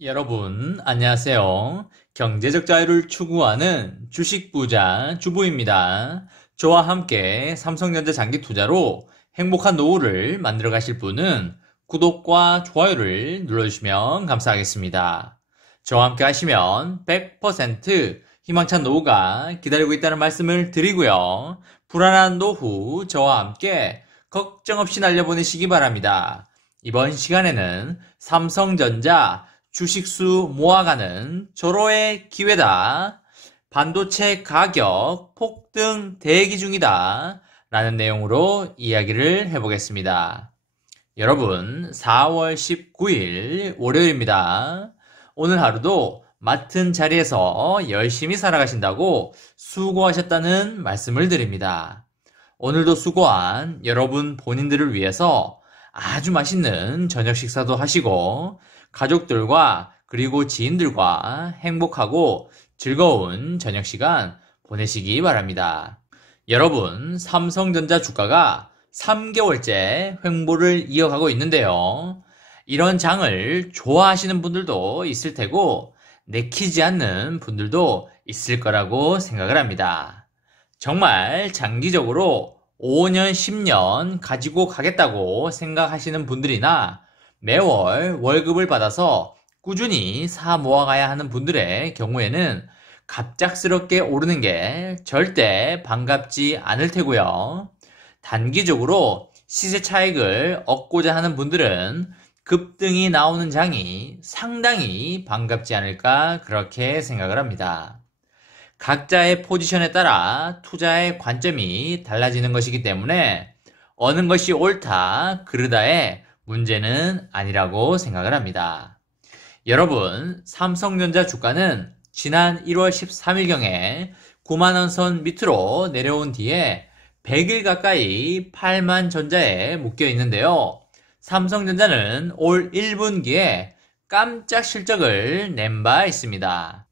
여러분, 안녕하세요. 경제적 자유를 추구하는 주식 부자 주부입니다. 저와 함께 삼성전자 장기 투자로 행복한 노후를 만들어 가실 분은 구독과 좋아요를 눌러주시면 감사하겠습니다. 저와 함께 하시면 100% 희망찬 노후가 기다리고 있다는 말씀을 드리고요. 불안한 노후 저와 함께 걱정 없이 날려보내시기 바랍니다. 이번 시간에는 삼성전자 주식수 모아가는 절호의 기회다. 반도체 가격 폭등 대기 중이다. 라는 내용으로 이야기를 해보겠습니다. 여러분, 4월 19일 월요일입니다. 오늘 하루도 맡은 자리에서 열심히 살아가신다고 수고하셨다는 말씀을 드립니다. 오늘도 수고한 여러분 본인들을 위해서 아주 맛있는 저녁 식사도 하시고 가족들과 그리고 지인들과 행복하고 즐거운 저녁 시간 보내시기 바랍니다. 여러분, 삼성전자 주가가 3개월째 횡보를 이어가고 있는데요. 이런 장을 좋아하시는 분들도 있을 테고 내키지 않는 분들도 있을 거라고 생각을 합니다. 정말 장기적으로 5년, 10년 가지고 가겠다고 생각하시는 분들이나 매월 월급을 받아서 꾸준히 사 모아가야 하는 분들의 경우에는 갑작스럽게 오르는 게 절대 반갑지 않을 테고요. 단기적으로 시세 차익을 얻고자 하는 분들은 급등이 나오는 장이 상당히 반갑지 않을까 그렇게 생각을 합니다. 각자의 포지션에 따라 투자의 관점이 달라지는 것이기 때문에 어느 것이 옳다, 그르다의 문제는 아니라고 생각을 합니다. 여러분, 삼성전자 주가는 지난 1월 13일경에 9만원 선 밑으로 내려온 뒤에 100일 가까이 8만 전자에 묶여 있는데요. 삼성전자는 올 1분기에 깜짝 실적을 낸 바 있습니다.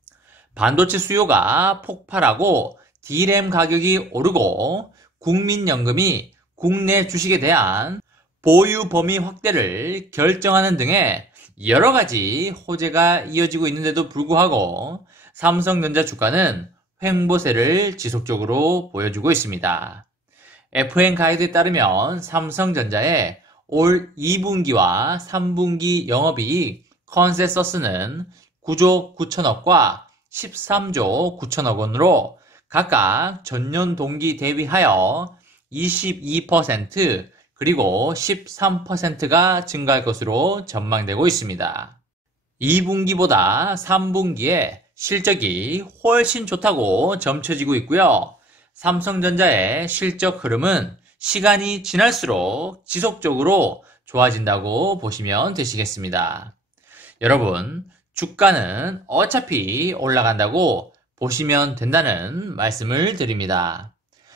반도체 수요가 폭발하고 D램 가격이 오르고 국민연금이 국내 주식에 대한 보유 범위 확대를 결정하는 등의 여러 가지 호재가 이어지고 있는데도 불구하고 삼성전자 주가는 횡보세를 지속적으로 보여주고 있습니다. FN 가이드에 따르면 삼성전자의 올 2분기와 3분기 영업이익 컨센서스는 9조 9천억과 13조 9천억 원으로 각각 전년 동기 대비하여 22% 그리고 13%가 증가할 것으로 전망되고 있습니다. 2분기보다 3분기에 실적이 훨씬 좋다고 점쳐지고 있고요. 삼성전자의 실적 흐름은 시간이 지날수록 지속적으로 좋아진다고 보시면 되시겠습니다. 여러분, 주가는 어차피 올라간다고 보시면 된다는 말씀을 드립니다.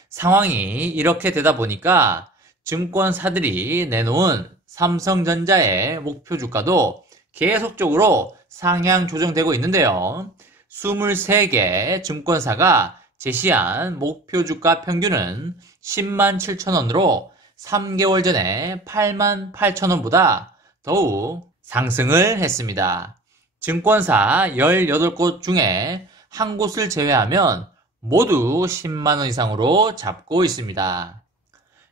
상황이 이렇게 되다 보니까 증권사들이 내놓은 삼성전자의 목표 주가도 계속적으로 상향 조정되고 있는데요. 23개 증권사가 제시한 목표 주가 평균은 10만 7천원으로 3개월 전에 8만 8천원보다 더욱 상승을 했습니다. 증권사 18곳 중에 한 곳을 제외하면 모두 10만원 이상으로 잡고 있습니다.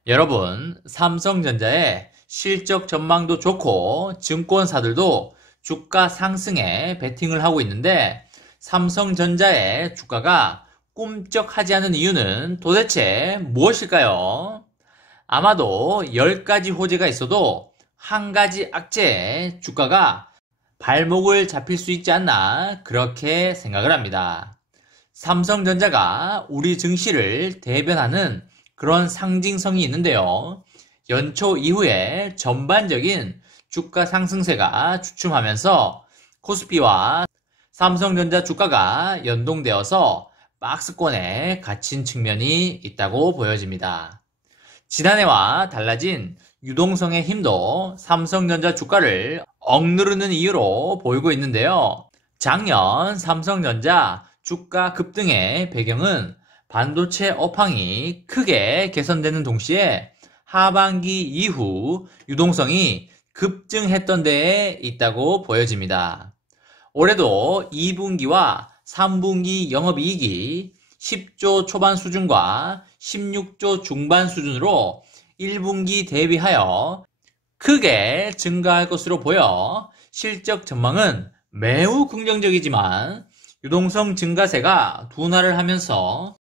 여러분, 삼성전자의 실적 전망도 좋고 증권사들도 주가 상승에 베팅을 하고 있는데 삼성전자의 주가가 꿈쩍하지 않은 이유는 도대체 무엇일까요? 아마도 10가지 호재가 있어도 한 가지 악재에 주가가 발목을 잡힐 수 있지 않나 그렇게 생각을 합니다. 삼성전자가 우리 증시를 대변하는 그런 상징성이 있는데요. 연초 이후에 전반적인 주가 상승세가 주춤하면서 코스피와 삼성전자 주가가 연동되어서 박스권에 갇힌 측면이 있다고 보여집니다. 지난해와 달라진 유동성의 힘도 삼성전자 주가를 억누르는 이유로 보이고 있는데요. 작년 삼성전자 주가 급등의 배경은 반도체 업황이 크게 개선되는 동시에 하반기 이후 유동성이 급증했던 데에 있다고 보여집니다. 올해도 2분기와 3분기 영업이익이 10조 초반 수준과 16조 중반 수준으로 1분기 대비하여 크게 증가할 것으로 보여 실적 전망은 매우 긍정적이지만 유동성 증가세가 둔화를 하면서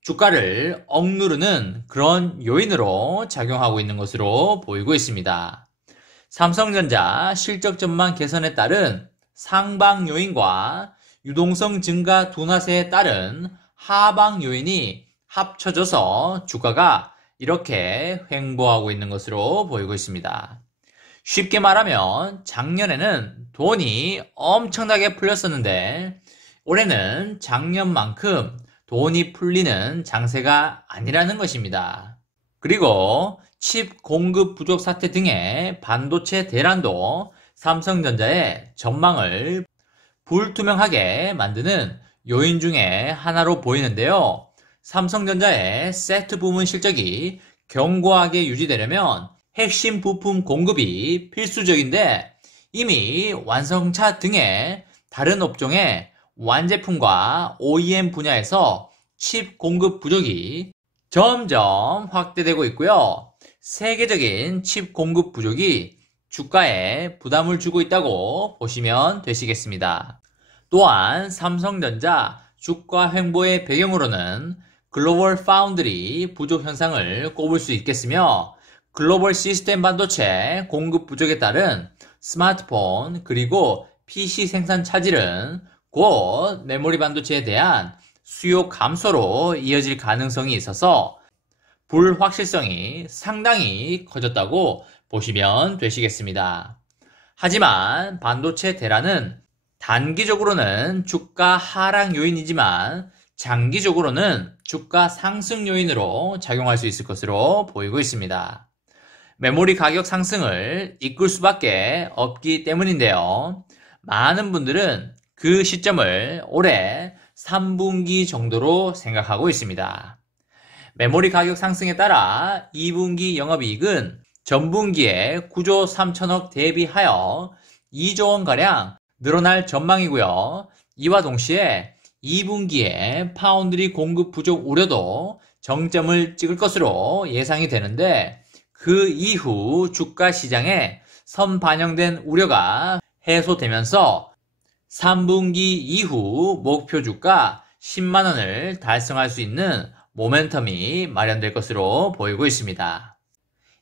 주가를 억누르는 그런 요인으로 작용하고 있는 것으로 보이고 있습니다. 삼성전자 실적 전망 개선에 따른 상방 요인과 유동성 증가 둔화세에 따른 하방 요인이 합쳐져서 주가가 이렇게 횡보하고 있는 것으로 보이고 있습니다. 쉽게 말하면 작년에는 돈이 엄청나게 풀렸었는데 올해는 작년만큼 돈이 풀리는 장세가 아니라는 것입니다. 그리고 칩 공급 부족 사태 등의 반도체 대란도 삼성전자의 전망을 불투명하게 만드는 요인 중에 하나로 보이는데요. 삼성전자의 세트 부문 실적이 견고하게 유지되려면 핵심 부품 공급이 필수적인데 이미 완성차 등의 다른 업종의 완제품과 OEM 분야에서 칩 공급 부족이 점점 확대되고 있고요. 세계적인 칩 공급 부족이 주가에 부담을 주고 있다고 보시면 되시겠습니다. 또한 삼성전자 주가 횡보의 배경으로는 글로벌 파운드리 부족 현상을 꼽을 수 있겠으며 글로벌 시스템 반도체 공급 부족에 따른 스마트폰 그리고 PC 생산 차질은 곧 메모리 반도체에 대한 수요 감소로 이어질 가능성이 있어서 불확실성이 상당히 커졌다고 보시면 되시겠습니다. 하지만 반도체 대란은 단기적으로는 주가 하락 요인이지만 장기적으로는 주가 상승 요인으로 작용할 수 있을 것으로 보이고 있습니다. 메모리 가격 상승을 이끌 수밖에 없기 때문인데요. 많은 분들은 그 시점을 올해 3분기 정도로 생각하고 있습니다. 메모리 가격 상승에 따라 2분기 영업이익은 전분기에 9조 3천억 대비하여 2조 원가량 늘어날 전망이고요. 이와 동시에 2분기에 파운드리 공급 부족 우려도 정점을 찍을 것으로 예상이 되는데 그 이후 주가 시장에 선반영된 우려가 해소되면서 3분기 이후 목표 주가 10만원을 달성할 수 있는 모멘텀이 마련될 것으로 보이고 있습니다.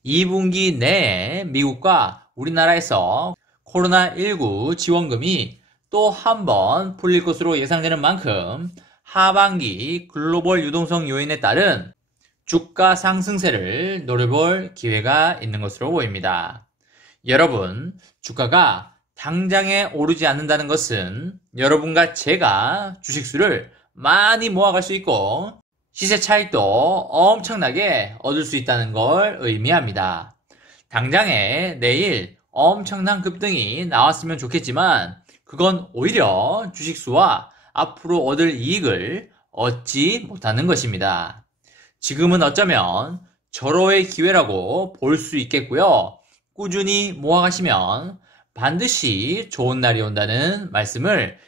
2분기 내에 미국과 우리나라에서 코로나19 지원금이 또 한 번 풀릴 것으로 예상되는 만큼 하반기 글로벌 유동성 요인에 따른 주가 상승세를 노려볼 기회가 있는 것으로 보입니다. 여러분, 주가가 당장에 오르지 않는다는 것은 여러분과 제가 주식수를 많이 모아갈 수 있고 시세 차익도 엄청나게 얻을 수 있다는 걸 의미합니다. 당장에 내일 엄청난 급등이 나왔으면 좋겠지만 그건 오히려 주식수와 앞으로 얻을 이익을 얻지 못하는 것입니다. 지금은 어쩌면 절호의 기회라고 볼 수 있겠고요. 꾸준히 모아가시면 반드시 좋은 날이 온다는 말씀을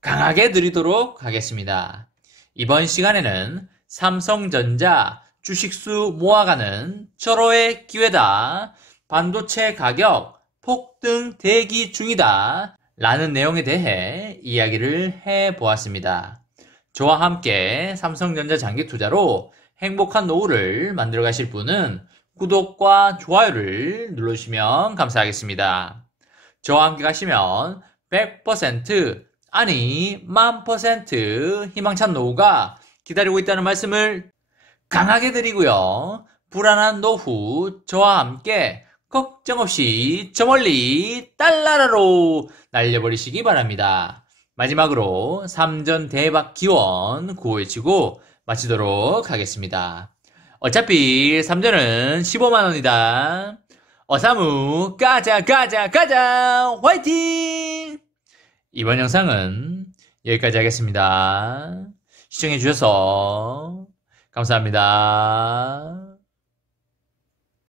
강하게 드리도록 하겠습니다. 이번 시간에는 삼성전자 주식수 모아가는 절호의 기회다. 반도체 가격 폭등 대기 중이다. 라는 내용에 대해 이야기를 해보았습니다. 저와 함께 삼성전자 장기 투자로 행복한 노후를 만들어 가실 분은 구독과 좋아요를 눌러주시면 감사하겠습니다. 저와 함께 가시면 100% 아니 1000% 희망찬 노후가 기다리고 있다는 말씀을 강하게 드리고요. 불안한 노후 저와 함께 걱정 없이 저 멀리 달나라로 날려버리시기 바랍니다. 마지막으로 3전 대박 기원 구호해치고 마치도록 하겠습니다. 어차피 3전은 15만원이다. 어사무 가자 화이팅! 이번 영상은 여기까지 하겠습니다. 시청해주셔서 감사합니다.